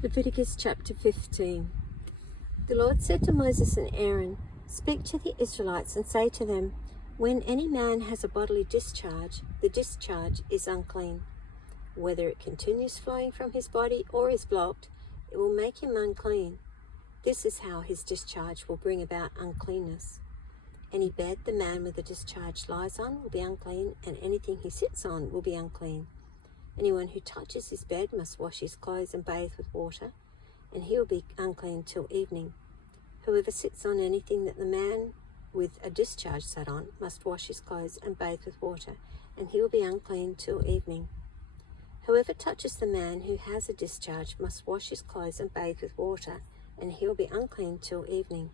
Leviticus chapter 15. The Lord said to Moses and Aaron, "Speak to the Israelites and say to them, when any man has a bodily discharge, the discharge is unclean. Whether it continues flowing from his body or is blocked, it will make him unclean. This is how his discharge will bring about uncleanness. Any bed the man with the discharge lies on will be unclean, and anything he sits on will be unclean. Anyone who touches his bed must wash his clothes and bathe with water, and he will be unclean till evening. Whoever sits on anything that the man with a discharge sat on must wash his clothes and bathe with water, and he will be unclean till evening. Whoever touches the man who has a discharge must wash his clothes and bathe with water, and he will be unclean till evening.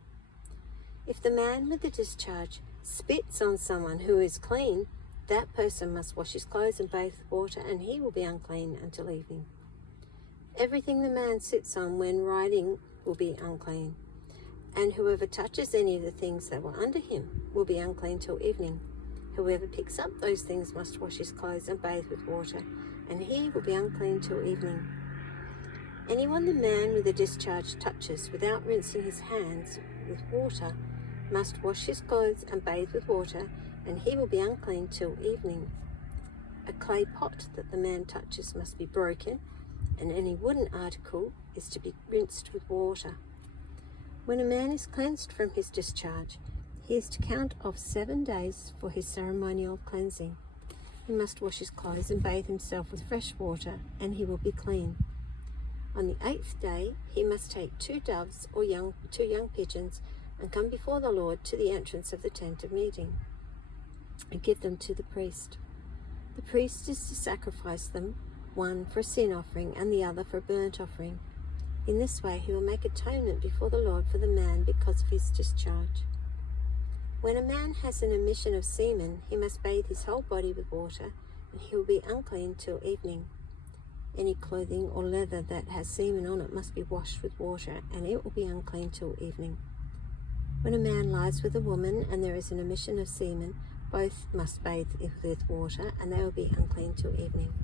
If the man with the discharge spits on someone who is clean, that person must wash his clothes and bathe with water, and he will be unclean until evening. Everything the man sits on when riding will be unclean, and whoever touches any of the things that were under him will be unclean till evening. Whoever picks up those things must wash his clothes and bathe with water, and he will be unclean till evening. Anyone the man with a discharge touches without rinsing his hands with water must wash his clothes and bathe with water, and he will be unclean till evening. A clay pot that the man touches must be broken, and any wooden article is to be rinsed with water. When a man is cleansed from his discharge, he is to count off 7 days for his ceremonial cleansing. He must wash his clothes and bathe himself with fresh water, and he will be clean. On the 8th day, he must take 2 doves or two young pigeons and come before the Lord to the entrance of the tent of meeting and give them to the priest. The priest is to sacrifice them, one for a sin offering and the other for a burnt offering. In this way he will make atonement before the Lord for the man because of his discharge. When a man has an emission of semen, he must bathe his whole body with water, and he will be unclean till evening. Any clothing or leather that has semen on it must be washed with water, and it will be unclean till evening. When a man lies with a woman and there is an emission of semen, both must bathe with water, and they will be unclean till evening.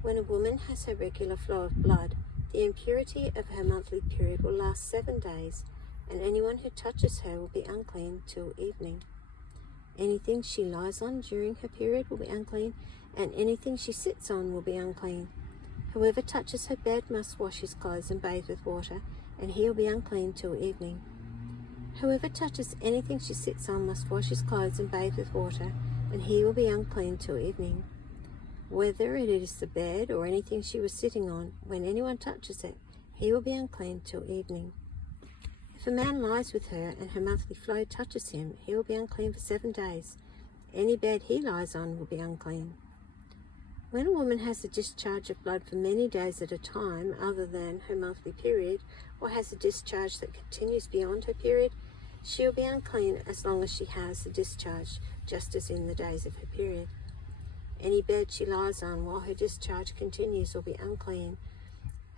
When a woman has her regular flow of blood, the impurity of her monthly period will last 7 days, and anyone who touches her will be unclean till evening. Anything she lies on during her period will be unclean, and anything she sits on will be unclean. Whoever touches her bed must wash his clothes and bathe with water, and he will be unclean till evening. Whoever touches anything she sits on must wash his clothes and bathe with water, and he will be unclean till evening. Whether it is the bed or anything she was sitting on, when anyone touches it, he will be unclean till evening. If a man lies with her and her monthly flow touches him, he will be unclean for 7 days. Any bed he lies on will be unclean. When a woman has a discharge of blood for many days at a time other than her monthly period, or has a discharge that continues beyond her period, she will be unclean as long as she has the discharge, just as in the days of her period. Any bed she lies on while her discharge continues will be unclean,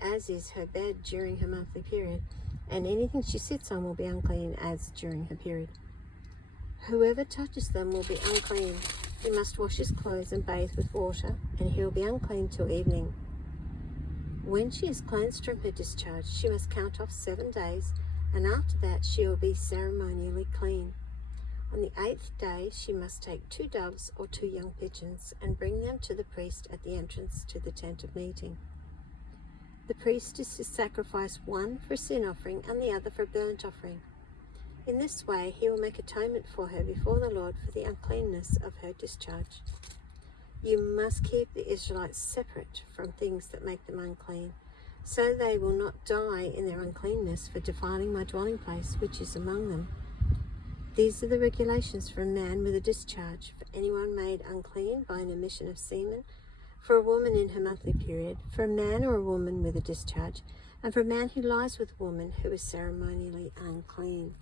as is her bed during her monthly period, and anything she sits on will be unclean as during her period. Whoever touches them will be unclean. He must wash his clothes and bathe with water, and he will be unclean till evening. When she is cleansed from her discharge, she must count off 7 days, and after that she will be ceremonially clean. On the 8th day she must take 2 doves or 2 young pigeons and bring them to the priest at the entrance to the tent of meeting. The priest is to sacrifice one for a sin offering and the other for a burnt offering. In this way he will make atonement for her before the Lord for the uncleanness of her discharge. You must keep the Israelites separate from things that make them unclean, so they will not die in their uncleanness for defiling my dwelling place which is among them. These are the regulations for a man with a discharge, for anyone made unclean by an emission of semen, for a woman in her monthly period, for a man or a woman with a discharge, and for a man who lies with a woman who is ceremonially unclean.